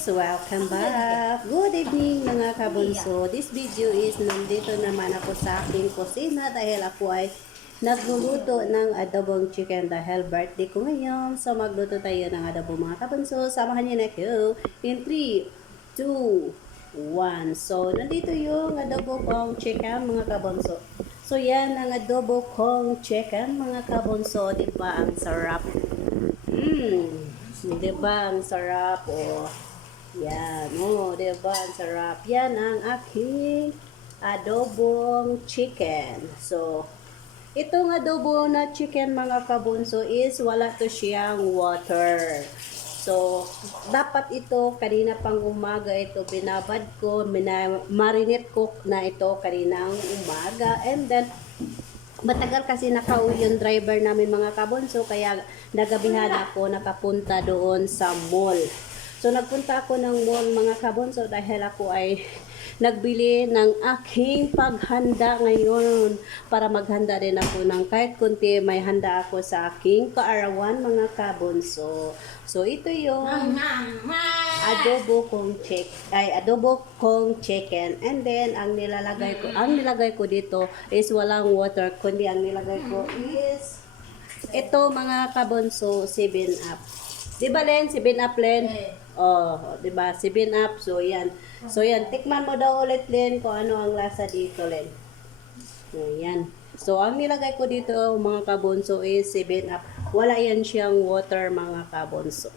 guys! Welcome back! Good evening mga kabunso! This video is nandito naman ako sa aking kusina dahil ako ay nagluluto ng adobong chicken dahil birthday ko ngayon. So magluto tayo ng adobo mga kabunso. Samahan niyo na ako in 3, 2, 1. So nandito yung adobo kong chicken mga kabunso. So yan ang adobo kong chicken mga kabunso. Diba ang sarap? Diba ang sarap? Oh. Yan. Oh, diba ang sarap? Yan ang aking adobong chicken. So, itong adobo na chicken mga kabunso is wala to siyang water. So, dapat ito kanina pang umaga ito binabad ko, marinate ko na ito kaninang umaga, and then matagal kasi nakauwi yung driver namin mga kabunso, kaya nagabihan ako nakapunta doon sa mall. So nagpunta ako ng mall mga kabunso dahil ako ay nagbili ng aking paghanda ngayon para maghanda din ako ng kahit kunti, may handa ako sa aking kaarawan mga kabunso. So ito yung adobo kong chicken, and then ang nilagay ko dito is walang water, kundi ang nilagay ko is ito mga kabunso, 7-Up. Diba Len? 7-Up Len? Oh, diba? 7-Up. So yan. So yan, tikman mo daw ulit Len kung ano ang lasa dito Len. Yan. So ang nilagay ko dito mga kabunso is 7-Up. Wala yan siyang water mga kabunso.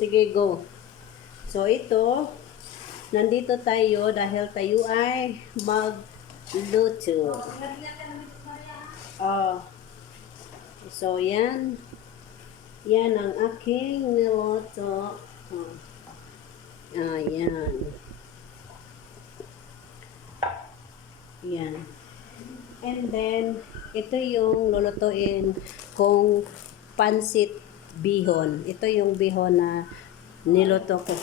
Sige, go. So ito, nandito tayo dahil tayo ay magluto. So yan. Yan ang aking niluto. Yan. Yan. And then, ito yung lulutuin kong pansit bihon. Ito yung bihon na niluto ko.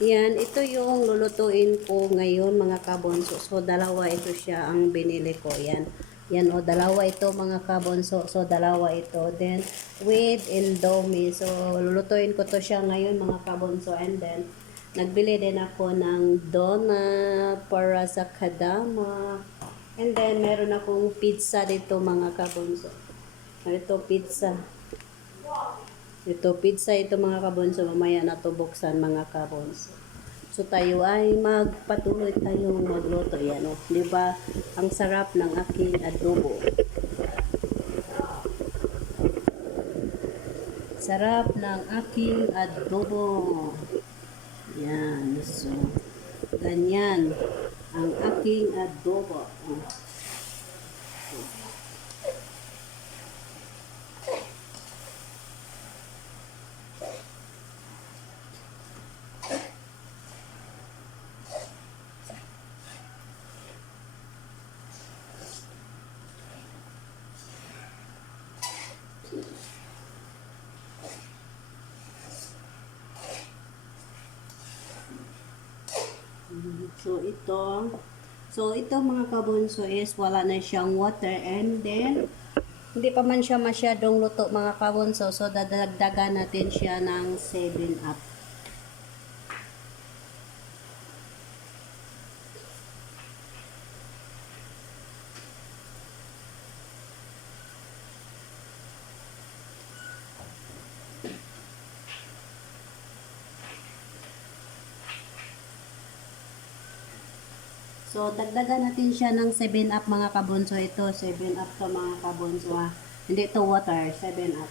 Yan, ito yung lulutuin ko ngayon mga kabonso. So, dalawa ito siya ang binili ko. Yan. Yan o, dalawa ito mga kabonso. So, dalawa ito. Then, with Indomie. So, lulutuin ko to siya ngayon mga kabonso. And then, nagbili din ako ng donut para sa kadama. And then, meron akong pizza dito mga kabonso. Ito pizza. Ito pizza ito mga kabonso. Mamaya na to buksan mga kabonso. So tayo ay magpatuloy tayong magluto. Yan o. Diba? Ang sarap ng aking adobo. Sarap ng aking adobo. Yan. So, ganyan ang aking adobo. So ito mga kabunso is wala na siyang water, and then hindi pa man siya masyadong luto mga kabunso, so dadagdagan natin siya ng 7-Up. So, dagdagan natin siya ng 7-Up mga kabunso. Ito, 7-Up to mga kabunso ha. Hindi ito water, 7-Up.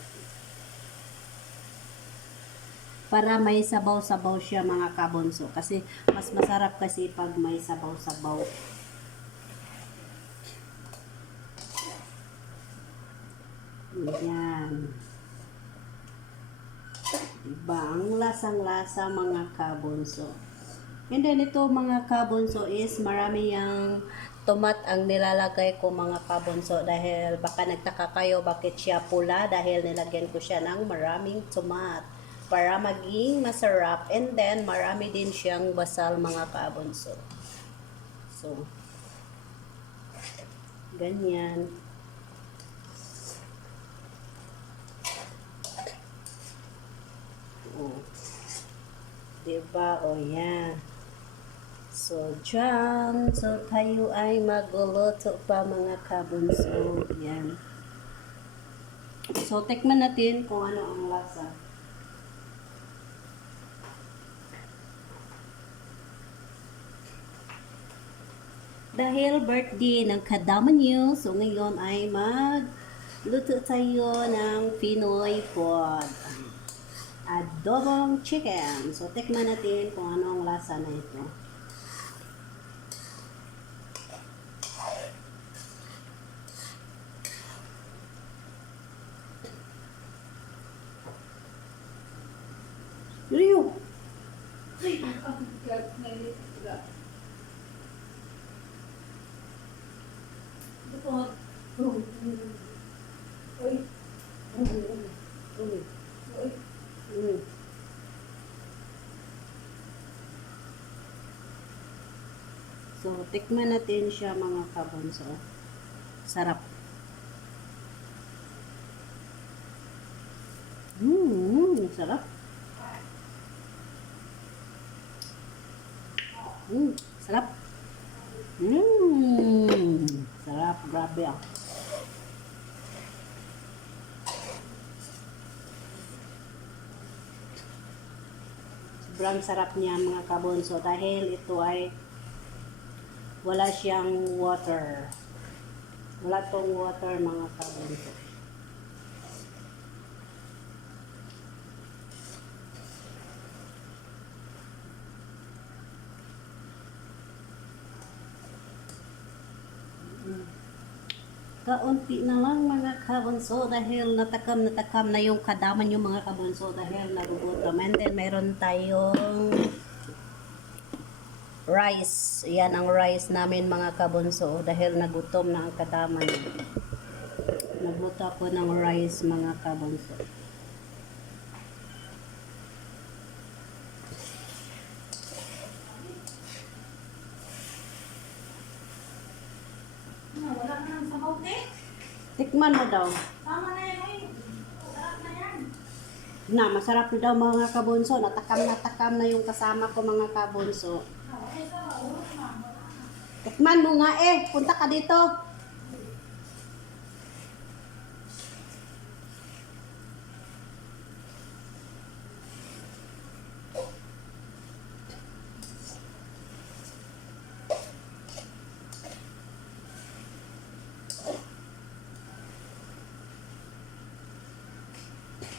Para may sabaw-sabaw siya mga kabunso. Kasi, mas masarap kasi pag may sabaw-sabaw. Yan. Diba? Ang lasang-lasa mga kabunso. And then ito mga kabunso is marami yung tomat ang nilalagay ko mga kabunso, dahil baka nagtaka kayo bakit siya pula, dahil nilagyan ko siya ng maraming tomat para maging masarap, and then marami din siyang basal mga kabunso. So, ganyan. Oh. Diba? O, yan. So, dyan. So, tayo ay magluluto pa mga kabunso. Yan. So, tikman natin kung ano ang lasa. Dahil birthday ng kadama niyo, so ngayon ay magluto tayo ng Pinoy food. Adobong chicken. So, tikman natin kung ano ang lasa na ito. Rio! So, tikman natin siya mga kabunso. Sarap. Sarap. Sarap. Sarap. Grabe ah. Sobrang sarap niya mga kabunso dahil ito ay wala siyang water. Wala tong water mga kabunso. Kaunti na lang mga kabunso dahil natakam na yung kadaman yung mga kabunso dahil nagugutom. And then meron tayong rice. Yan ang rice namin mga kabunso dahil nagutom na ang kadaman. Nagluto ako ng rice mga kabunso. Wala ka nang sabaw, eh. Tikman mo daw. Tama na yan, eh. Sarap na yan. Na, masarap na daw mga kabunso. Natakam na yung kasama ko mga kabunso. Tikman mo nga eh. Punta ka dito.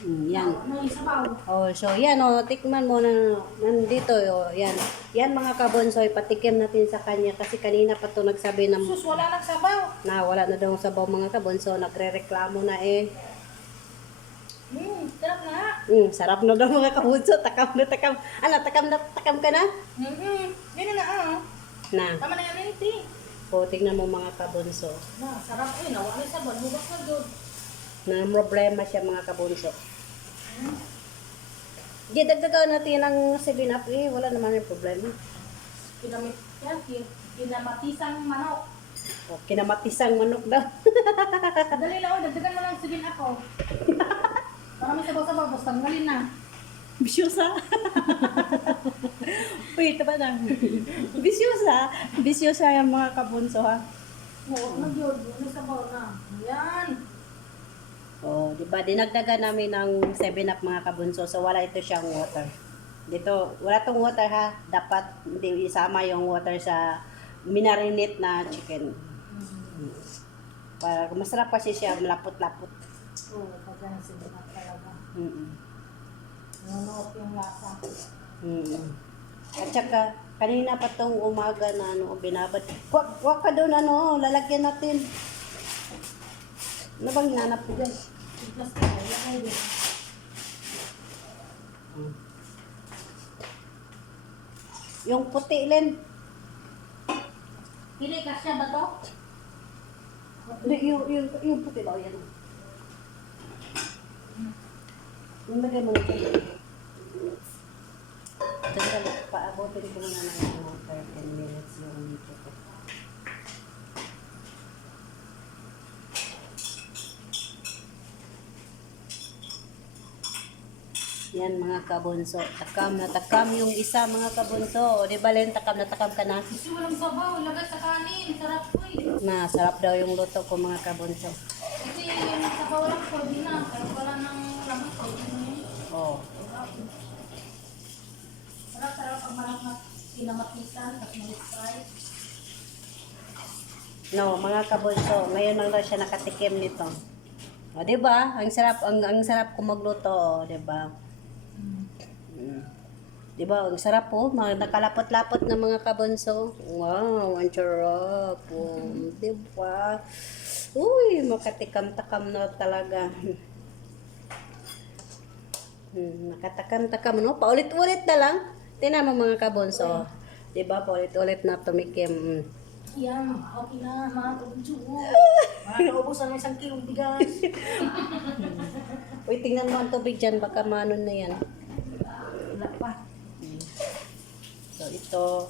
Yan. May sabaw. Oh, so yan oh, tikman mo na nandito oh, yan. Yan mga kabonsoy, patikim natin sa kanya kasi kanina pa to nagsabi na Sus, wala nang sabaw. wala na daw sabaw mga kabonso, nagrereklamo na eh. Sarap na nga. Sarap na daw mga kabonso, takam na takam. Ano, takam ka na? Ganun na, ah. Na. Tama na yan, eh. O, tingnan mo mga kabonso. Na, sarap eh. Nawa na sabaw. Mubak na doon. Na problema siya mga kabonso. Di dagdagan natin ng 7-up eh, wala naman yung problema. Kinamit yan. Kinamatisang manok. O, kinamatisang manok daw. Dali lang, oh. Dagdagan mo lang sigin ako. Para may sabaw-sabaw. Basta tanggalin na. Bisyosa. Uy, ito ba na? Bisyosa. Bisyosa yung mga kabunso ha. Oo, nagyod. May sabaw na. Yan. Oh, di ba dinagdagan namin ng 7-up mga kabunso. So wala ito siyang water. Dito, wala tong water ha. Dapat hindi isama yung water sa minarinate na chicken. Para masarap kasi siya, malapot-lapot. Oo, pagka nasigin na talaga. Nunuot yung lasa. At saka, kanina pa tong umaga na binabad. Wag ka doon lalagyan natin. Ano bang hinanap ko dyan? Plus ka, yan ay din. Yung puti, Len. Pili ka siya ba to? Yung puti daw, yan. Yung lagay mo na dyan. Sandali, paabotin ko muna ng 10 minutes yung dito. Yan mga kabunso. Takam na takam yung isa mga kabunso. O, di ba Len, takam na takam ka na? Kasi walang sabaw, lagay sa kanin. Sarap po eh. Na, sarap daw yung luto ko mga kabunso. Kasi yung sabaw lang, pwede na. Kahit wala ng laman, pwede na yun. Oh. Sarap, sarap pag malak pinamatisan, tapos mag-fry. No, mga kabunso, ngayon lang daw siya nakatikim nito. O, di ba? Ang sarap ko magluto, di ba? Di ba? Ang sarap po, mga nakalapot-lapot na mga kabunso. Wow, ang sarap po. Di ba? Uy, makatikam-takam na talaga. Nakatakam-takam, no? Paulit-ulit na lang. Tingnan mo mga kabunso. Di ba? Paulit-ulit na tumikim. Yan, okay na, mga kabunso. Nakakaubusan ng 1 kilong bigas. Uy, tingnan mo ang tubig dyan. Baka maano na yan. Wala pa. So, ito.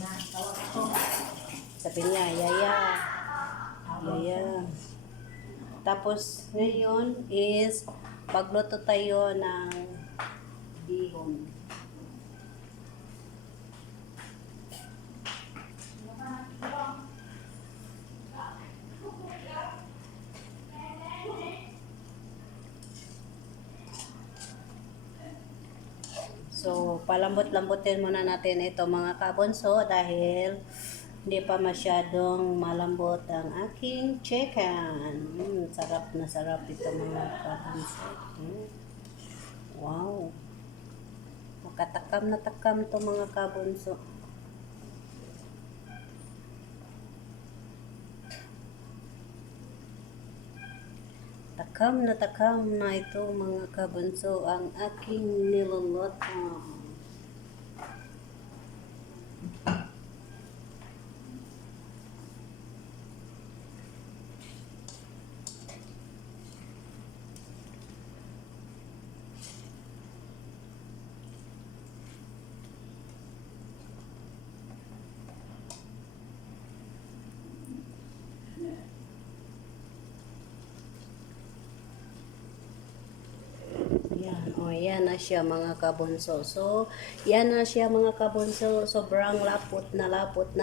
Yan, tawag ko. Sabi niya, yaya. Yaya. Tapos, ngayon is magluto tayo ng bihon. So, palambot-lambutin muna natin ito mga kabunso dahil hindi pa masyadong malambot ang aking chicken. Sarap na sarap ito mga kabunso. Wow. Makatakam na takam to mga kabunso. Takam na ito mga kabunso ang aking niluluto. Yan, o yan na siya mga kabunso. So, yan na siya mga kabunso. Sobrang lapot na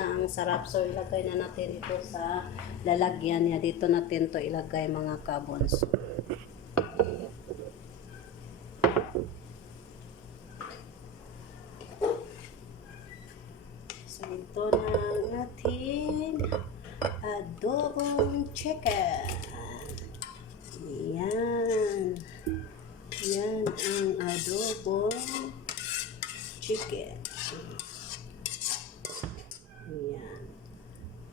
ang sarap. So, ilagay na natin ito sa lalagyan niya. Dito natin to ilagay mga kabunso. So, ito na ang ating adobong chicken. Yan. Yan ang adobong chicken. Yan.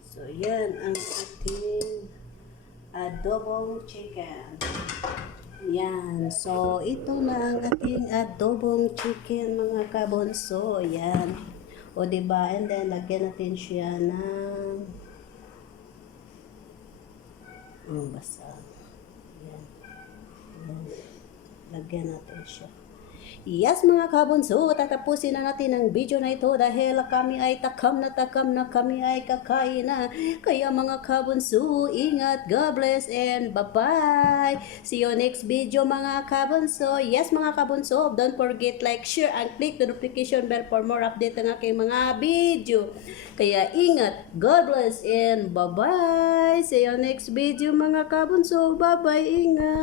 So, yan ang ating adobong chicken. Yan. So, ito na ang ating adobong chicken, mga kabunso. Yan. O, diba? And then, lagyan natin siya ng basa. Yan. Yan. Lagyan natin siya. Yes mga kabunso, tatapusin na natin ang video na ito dahil kami ay takam na kami ay kakain na. Kaya mga kabunso, ingat, God bless and bye-bye. See you next video mga kabunso. Yes mga kabunso, don't forget like, share and click the notification bell for more update ng aking mga video. Kaya ingat, God bless and bye-bye. See you next video mga kabunso. Bye-bye, ingat.